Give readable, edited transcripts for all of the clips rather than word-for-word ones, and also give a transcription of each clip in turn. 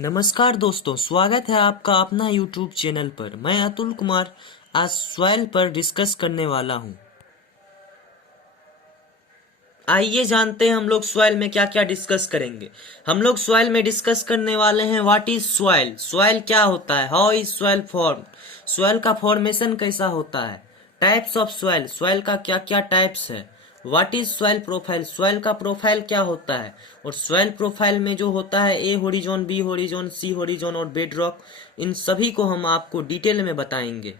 नमस्कार दोस्तों, स्वागत है आपका अपना YouTube चैनल पर। मैं अतुल कुमार आज सॉइल पर डिस्कस करने वाला हूं। आइए जानते हैं हम लोग सॉइल में क्या क्या डिस्कस करेंगे। हम लोग सॉइल में डिस्कस करने वाले हैं व्हाट इज सॉइल, सॉइल क्या होता है, how is soil form, soil का फॉर्मेशन कैसा होता है, टाइप्स ऑफ सॉइल, सॉइल का क्या क्या टाइप्स है, what is soil profile, soil का प्रोफाइल क्या होता है, और सॉइल प्रोफाइल में जो होता है ए होरिजोन, बी होरिजोन, सी होरिजोन और बेड रॉक, इन सभी को हम आपको डिटेल में बताएंगे।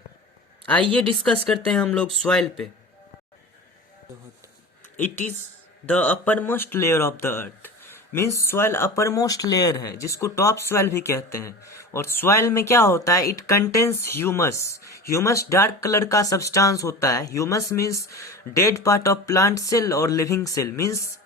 आइए डिस्कस करते हैं हम लोग सॉइल पे। It is the uppermost layer of the earth, means soil uppermost layer है जिसको टॉप सॉइल भी कहते हैं। और सॉइल में क्या होता है, it contains humus, humus dark colour का सब्सटेंस होता है। Humus means dead part of plant cell और लिविंग सेल, मीन्स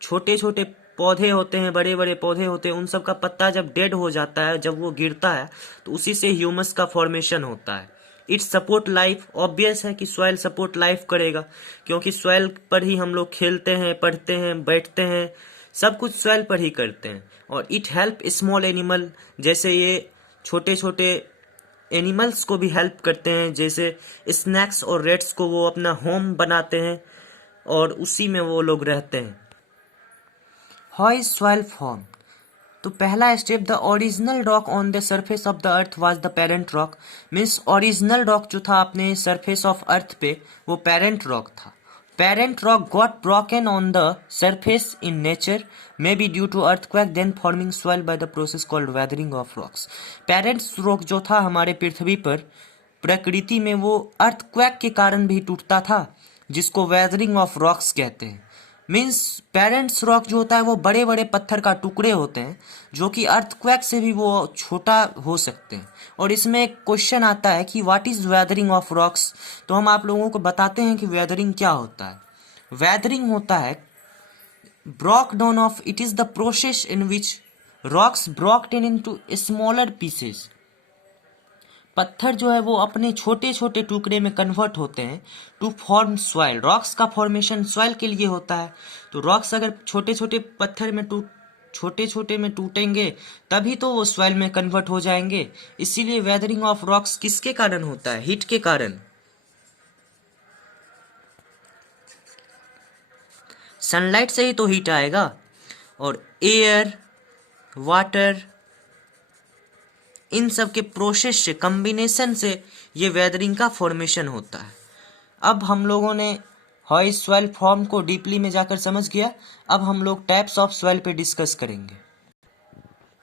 छोटे छोटे पौधे होते हैं, बड़े बड़े पौधे होते हैं, उन सब का पत्ता जब डेड हो जाता है, जब वो गिरता है तो उसी से ह्यूमस का फॉर्मेशन होता है। इट सपोर्ट लाइफ, ऑब्वियस है कि सॉइल सपोर्ट लाइफ करेगा, क्योंकि सॉइल पर ही हम लोग खेलते हैं, पढ़ते हैं, बैठते हैं, सब कुछ सॉइल पर ही करते हैं। और इट हेल्प स्मॉल एनिमल, जैसे ये छोटे छोटे एनिमल्स को भी हेल्प करते हैं, जैसे स्नैक्स और रेट्स को वो अपना होम बनाते हैं और उसी में वो लोग रहते हैं। हाउ इज सॉइल फॉर्म, तो पहला step, the original rock on the surface of the earth was the parent rock, means original rock जो था अपने सरफेस ऑफ अर्थ पे वो पेरेंट रॉक था। Parent rock got broken on the surface in nature, may be due to earthquake, then forming soil by the process called weathering of rocks. Parent rock जो था हमारे पृथ्वी पर प्रकृति में वो अर्थक्वेक के कारण भी टूटता था, जिसको वेदरिंग ऑफ रॉक्स कहते हैं। मीन्स पेरेंट्स रॉक जो होता है वो बड़े बड़े पत्थर का टुकड़े होते हैं जो कि अर्थक्वेक से भी वो छोटा हो सकते हैं। और इसमें एक क्वेश्चन आता है कि what is weathering of rocks, तो हम आप लोगों को बताते हैं कि वेदरिंग क्या होता है। वेदरिंग होता है broke down of, it is the process in which rocks broken into smaller pieces, पत्थर जो है वो अपने छोटे छोटे टुकड़े में कन्वर्ट होते हैं टू फॉर्म सॉइल। रॉक्स का फॉर्मेशन सॉइल के लिए होता है, तो रॉक्स अगर छोटे छोटे पत्थर में छोटे छोटे में टूटेंगे तभी तो वो सॉइल में कन्वर्ट हो जाएंगे। इसीलिए वेदरिंग ऑफ रॉक्स किसके कारण होता है, हीट के कारण। सनलाइट से ही तो हीट आएगा, और एयर, वाटर, इन सब के प्रोसेस से, कम्बिनेशन से ये वेदरिंग का फॉर्मेशन होता है। अब हम लोगों ने हाउ इज सॉइल फॉर्म को डीपली में जाकर समझ गया। अब हम लोग टाइप्स ऑफ सॉइल पे डिस्कस करेंगे।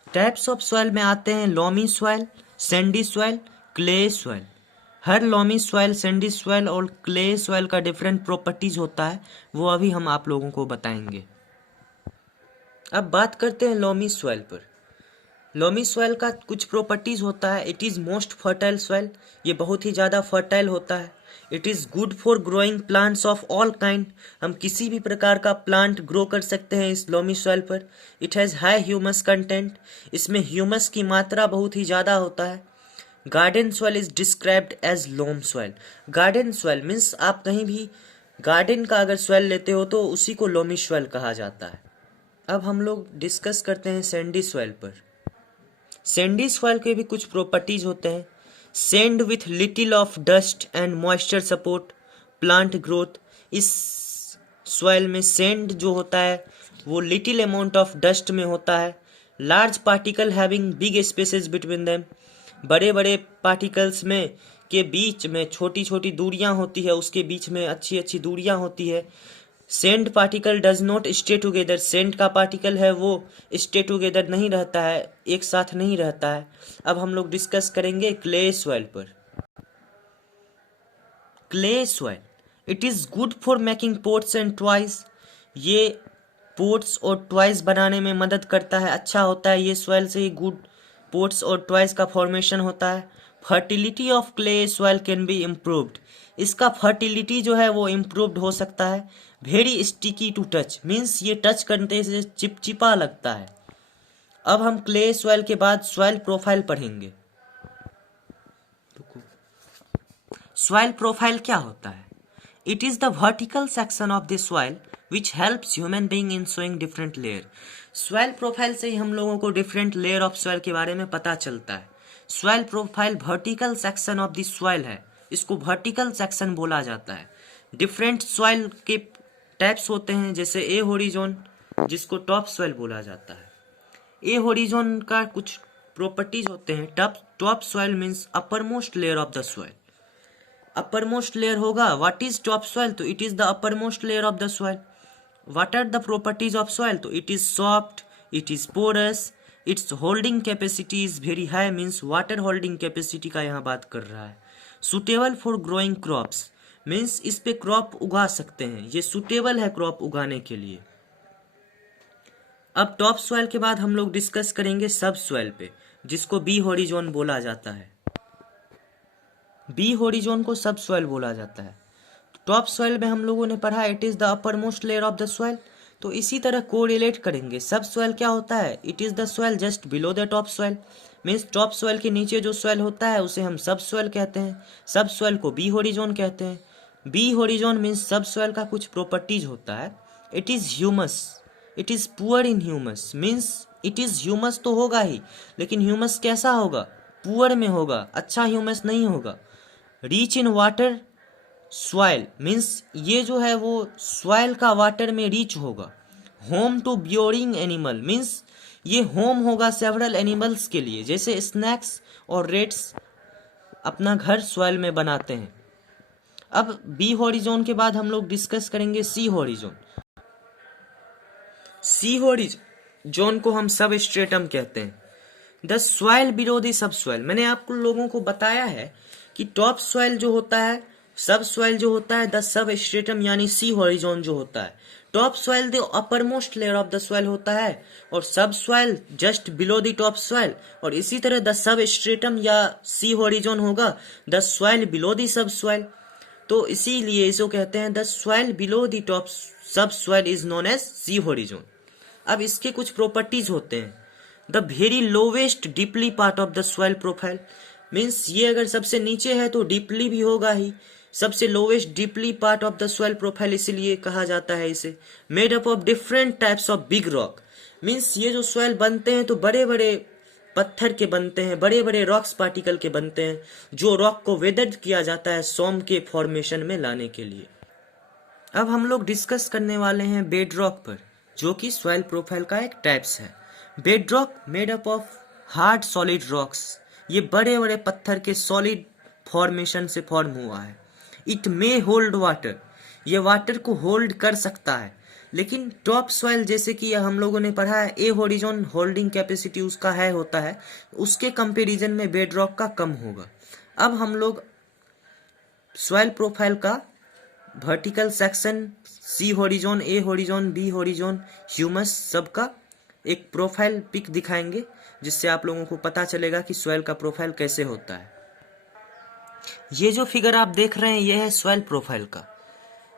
टाइप्स ऑफ सॉइल में आते हैं loamy soil, sandy soil, clay soil. हर लोमी सॉइल, सैंडी सॉइल और क्ले सॉइल का डिफरेंट प्रॉपर्टीज होता है, वो अभी हम आप लोगों को बताएंगे। अब बात करते हैं लोमी सॉइल पर। लोमी सॉइल का कुछ प्रॉपर्टीज होता है। It is most fertile soil, ये बहुत ही ज़्यादा फर्टाइल होता है। It is good for growing plants of all kind, हम किसी भी प्रकार का प्लांट ग्रो कर सकते हैं इस लोमी सॉइल पर। It has high humus content, इसमें ह्यूमस की मात्रा बहुत ही ज़्यादा होता है। Garden soil is described as loam soil. Garden soil means आप कहीं भी गार्डन का अगर सॉइल लेते हो तो उसी को लोमी सॉइल कहा जाता है। अब हम लोग डिस्कस करते हैं सैंडी सॉइल पर। सैंडी सॉइल के भी कुछ प्रॉपर्टीज होते हैं। Sand with little of dust and moisture support plant growth. इस सॉइल में सैंड जो होता है वो लिटिल अमाउंट ऑफ डस्ट में होता है। Large particle having big spaces between them, बड़े बड़े पार्टिकल्स में के बीच में छोटी छोटी दूरियां होती है, उसके बीच में अच्छी अच्छी दूरियां होती है। Send particle does not stay together, send का पार्टिकल है वो स्टे टुगेदर नहीं रहता है, एक साथ नहीं रहता है। अब हम लोग डिस्कस करेंगे क्ले सॉइल पर। Clay soil, it is good for making pots and toys, ये पोट्स और टॉयज बनाने में मदद करता है, अच्छा होता है। ये सॉइल से ही गुड पोट्स और टॉयज का फॉर्मेशन होता है। Fertility of clay soil can be improved, इसका फर्टिलिटी जो है वो इम्प्रूव्ड हो सकता है। Very sticky to touch, means ये टच करने से चिपचिपा लगता है। अब हम क्ले सॉइल के बाद सॉइल प्रोफाइल पढ़ेंगे। सॉइल प्रोफाइल क्या होता है? It is the vertical section of the soil which helps human being in showing different layer. Soil profile से ही हम लोगों को डिफरेंट लेयर ऑफ सॉइल के बारे में पता चलता है। Soil profile vertical section of the soil है, इसको वर्टिकल सेक्शन बोला जाता है। डिफरेंट सॉइल के टाइप्स होते हैं, जैसे ए होरिजोन, जिसको टॉप सॉइल बोला जाता है। ए होरिजोन का कुछ प्रॉपर्टीज होते हैं। Topsoil means uppermost layer of the soil. Uppermost layer होगा, व्हाट इज टॉप सॉइल, तो it is the uppermost layer of the soil. What are the properties of soil, तो it is soft, it is porous, its holding capacity is very high, means water holding capacity का यहाँ बात कर रहा है। Suitable for growing crops, means इस पे crop उगा सकते हैं, ये सुटेबल है क्रॉप उगाने के लिए। अब टॉप सॉइल के बाद हम लोग डिस्कस करेंगे सब सॉइल पे, जिसको बी होरिजोन बोला जाता है। बी होरिजोन को सब सॉइल बोला जाता है। टॉप सॉइल में हम लोगों ने पढ़ा it is the uppermost layer of the soil, तो इसी तरह कोरिलेट करेंगे। सब सॉइल क्या होता है, it is the soil just below the topsoil, means top soil के नीचे जो सॉइल होता है उसे हम सब सॉइल कहते हैं। सब सॉइल को बी होरिजोन कहते हैं। बी होरिजोन मीन्स सब सॉइल का कुछ प्रॉपर्टीज होता है। It is humus, it is poor in humus, means it is humus तो होगा ही, लेकिन ह्यूमस कैसा होगा, पुअर में होगा, अच्छा ह्यूमस नहीं होगा। Reach in water soil, means ये जो है वो सॉइल का वाटर में रीच होगा। होम टू ब्योरिंग एनिमल, मीन्स ये होम होगा सेवरल एनिमल्स के लिए, जैसे स्नैक्स और रेट्स अपना घर सॉइल में बनाते हैं। अब बी होरिजोन के बाद हम लोग डिस्कस करेंगे सी होरिजोन। सी होरिजोन को हम सब स्ट्रेटम कहते हैं। द सॉइल बिलो द सब सॉइल, मैंने आप लोगों को बताया है कि टॉप सॉइल जो होता है, सब सॉइल जो होता है, द सब स्ट्रेटम यानी सी होरिजोन जो होता है। Topsoil the uppermost layer of the soil होता है, और subsoil just below the topsoil. और इसी तरह द सब स्ट्रेटम या सी होरिजोन होगा the soil below the subsoil. तो इसीलिए इसको कहते हैं the soil below the top subsoil is known as C horizon. अब इसके कुछ प्रॉपर्टीज होते हैं। The very lowest deeply part of the soil profile, means ये अगर सबसे नीचे है तो डीपली भी होगा ही। सबसे lowest deeply part of the soil profile इसीलिए कहा जाता है इसे। Made up of different types of big rock, means ये जो सॉइल बनते हैं तो बड़े बड़े पत्थर के बनते हैं, बड़े बड़े रॉक्स पार्टिकल के बनते हैं, जो रॉक को वेदर्ड किया जाता है सॉम के फॉर्मेशन में लाने के लिए। अब हम लोग डिस्कस करने वाले हैं बेड रॉक पर, जो कि सॉइल प्रोफाइल का एक टाइप्स है। Bed rock made up of hard solid rocks, ये बड़े बड़े पत्थर के सॉलिड फॉर्मेशन से फॉर्म हुआ है। इट मे होल्ड वाटर, ये वाटर को होल्ड कर सकता है, लेकिन टॉप सॉइल जैसे कि हम लोगों ने पढ़ा है ए होरिजोन होल्डिंग कैपेसिटी उसका है होता है, उसके कंपैरिजन में बेड रॉक का कम होगा। अब हम लोग सॉइल प्रोफाइल का वर्टिकल सेक्शन, सी होरिजोन, ए होरिजोन, बी होरिजोन, ह्यूमस, सबका एक प्रोफाइल पिक दिखाएंगे, जिससे आप लोगों को पता चलेगा कि सॉइल का प्रोफाइल कैसे होता है। ये जो फिगर आप देख रहे हैं ये है सॉइल प्रोफाइल का।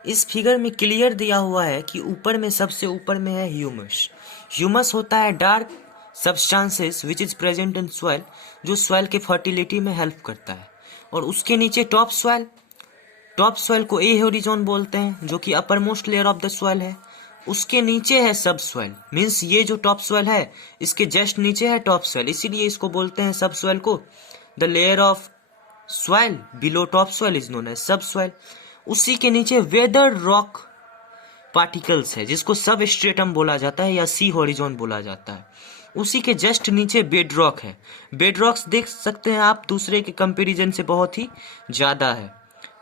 इस फिगर में क्लियर दिया हुआ है कि ऊपर में सबसे ऊपर में है ह्यूमस। ह्यूमस होता है dark substances which is present in soil, जो सॉइल के फर्टिलिटी में हेल्प करता है। और उसके नीचे टॉप सॉइल, टॉप सॉइल को ए होरिजोन बोलते हैं, जो कि upper most layer of the soil है। उसके नीचे है सब सॉइल, मीन्स ये जो टॉप सॉइल है इसके जस्ट नीचे है टॉप सॉइल, इसीलिए इसको बोलते हैं सब सॉइल को। The layer of soil below top soil is known as subsoil. उसी के नीचे वेदर रॉक पार्टिकल्स है, जिसको सब स्ट्रेटम बोला जाता है या सी होरिजोन बोला जाता है। उसी के जस्ट नीचे बेड रॉक है। बेड रॉक्स देख सकते हैं आप दूसरे के कंपैरिजन से बहुत ही ज्यादा है,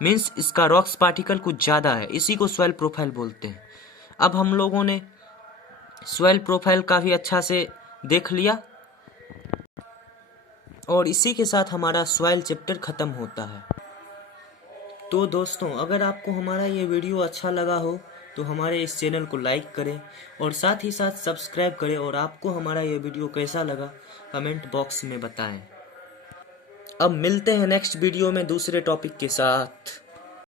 मीन्स इसका रॉक्स पार्टिकल कुछ ज्यादा है, इसी को सॉइल प्रोफाइल बोलते हैं। अब हम लोगों ने सॉइल प्रोफाइल काफी अच्छा से देख लिया, और इसी के साथ हमारा सॉइल चैप्टर खत्म होता है। तो दोस्तों, अगर आपको हमारा ये वीडियो अच्छा लगा हो तो हमारे इस चैनल को लाइक करें और साथ ही साथ सब्सक्राइब करें, और आपको हमारा ये वीडियो कैसा लगा कमेंट बॉक्स में बताएं। अब मिलते हैं नेक्स्ट वीडियो में दूसरे टॉपिक के साथ।